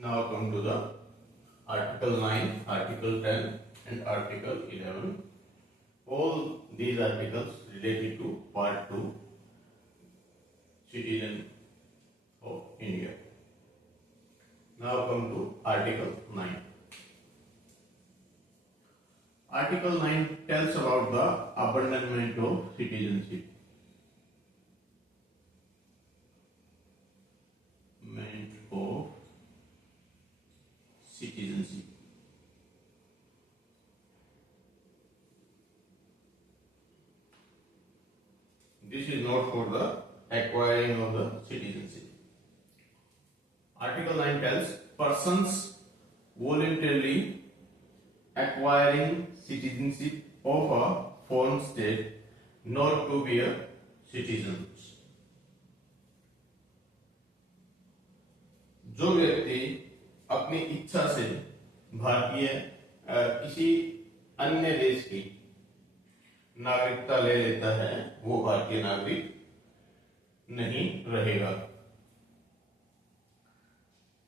Now come to the Article 9, Article 10 and Article 11. All these articles related to Part 2, Citizen of India. Now come to Article 9. Article 9 tells about the abandonment of citizenship. Of citizenship. This is not for the acquiring of the citizenship. Article 9 tells persons voluntarily acquiring citizenship of a foreign state not to be a citizen. जो व्यक्ति अपनी इच्छा से भारतीय किसी अन्य देश की नागरिकता ले लेता है वो भारतीय नागरिक नहीं रहेगा.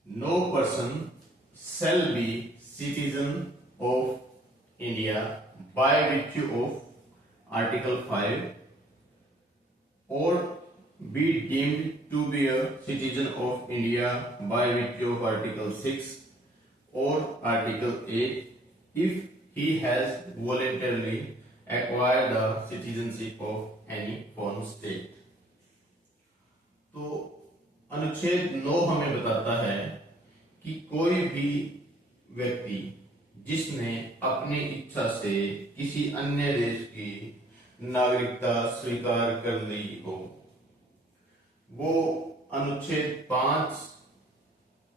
No person shall be citizen of India by virtue of Article 5 or be deemed to be a citizen of India by virtue of Article 6 or Article 8 if he has voluntarily acquired the citizenship of any foreign state. तो अनुच्छेद 9 हमें बताता है कि कोई भी व्यक्ति जिसने अपनी इच्छा से किसी अन्य देश की नागरिकता स्वीकार कर ली हो वो अनुच्छेद 5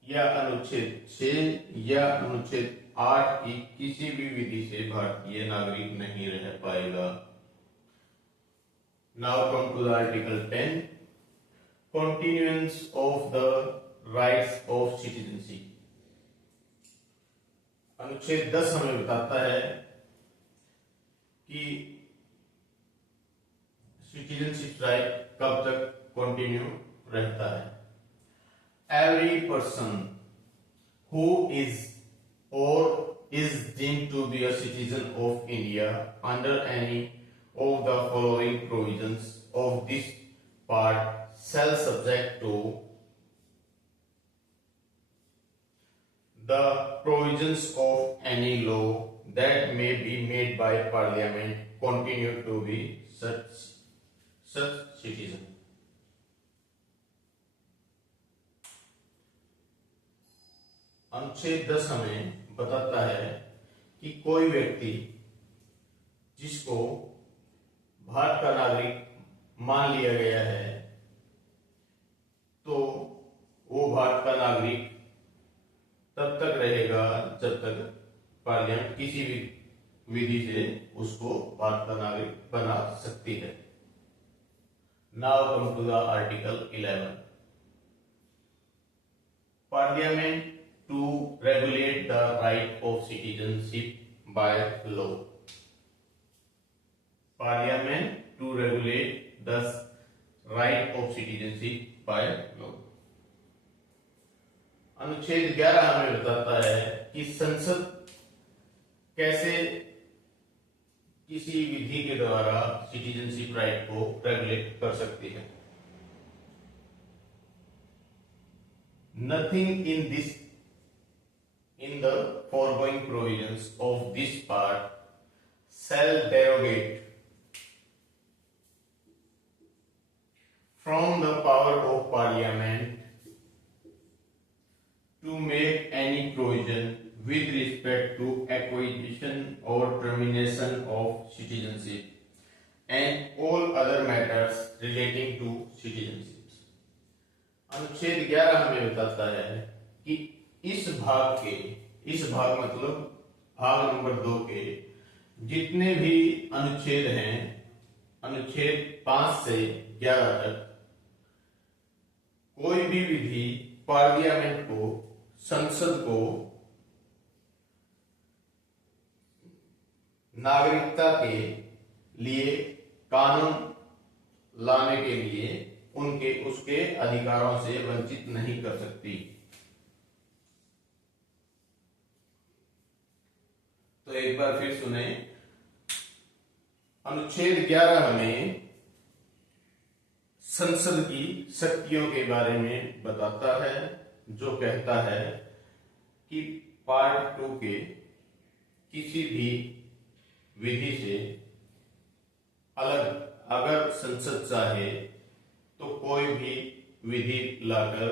या अनुच्छेद 6 या अनुच्छेद 8 की किसी भी विधि से भारतीय नागरिक नहीं रह पाएगा. Now come to the Article 10, continuance of the rights of citizenship. अनुच्छेद 10 हमें बताता है कि सिटीजनशिप राइट कब तक कंटिन्यू रहता है. Every person who is or is deemed to be a citizen of India under any of the following provisions of this part shall subject to the provisions of any law that may be made by Parliament continue to be such citizen. अनुच्छेद 10 हमें बताता है कि कोई व्यक्ति जिसको भारत का नागरिक मान लिया गया है तो वो भारत का नागरिक तब तक रहेगा जब तक पार्लियामेंट किसी भी विधि से उसको भारत का नागरिक बना सकती है. Now come to the Article 11. Parliament to regulate the right of citizenship by law. Parliament to regulate the right of citizenship by law. अनुच्छेद 11 हमें बताता है कि संसद कैसे किसी विधि के द्वारा सिटीजनशिप राइट को रेगुलेट कर सकती है. Nothing in the foregoing provisions of this part shall derogate from the power of Parliament to make any provision with respect to acquisition or termination of citizenship and all other matters relating to citizenship. अनुच्छेद 11 हमें बताता है कि इस भाग मतलब भाग number 2 के जितने भी अनुच्छेद हैं अनुच्छेद 5 से 11 तक कोई भी विधि पार्लियामेंट को संसद को नागरिकता के लिए कानून लाने के लिए उसके अधिकारों से वंचित नहीं कर सकती. अनुच्छेद 11 हमें संसद की शक्तियों के बारे में बताता है, जो कहता है कि पार्ट 2 के किसी भी विधि से अलग अगर संसद चाहे तो कोई भी विधि लाकर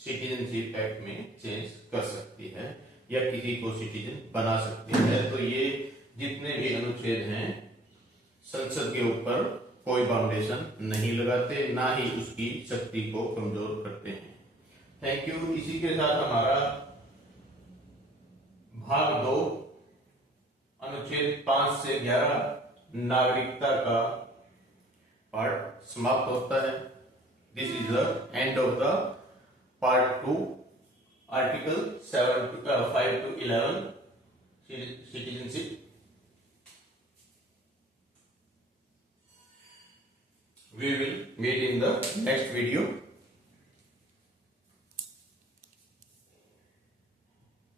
सिटीजनशिप एक्ट में चेंज कर सकती है या किसी को सिटीजन बना सकती है। तो ये जितने भी अनुच्छेद हैं संसद के ऊपर कोई बाउंडेशन नहीं लगाते, ना ही उसकी शक्ति को कमजोर करते हैं। Thank you. इसी के साथ हमारा भाग 2 अनुच्छेद 5 से 11 नागरिकता का पार्ट समाप्त होता है। This is the end of the part 2 article 5 to 11 citizenship. We will meet in the next video.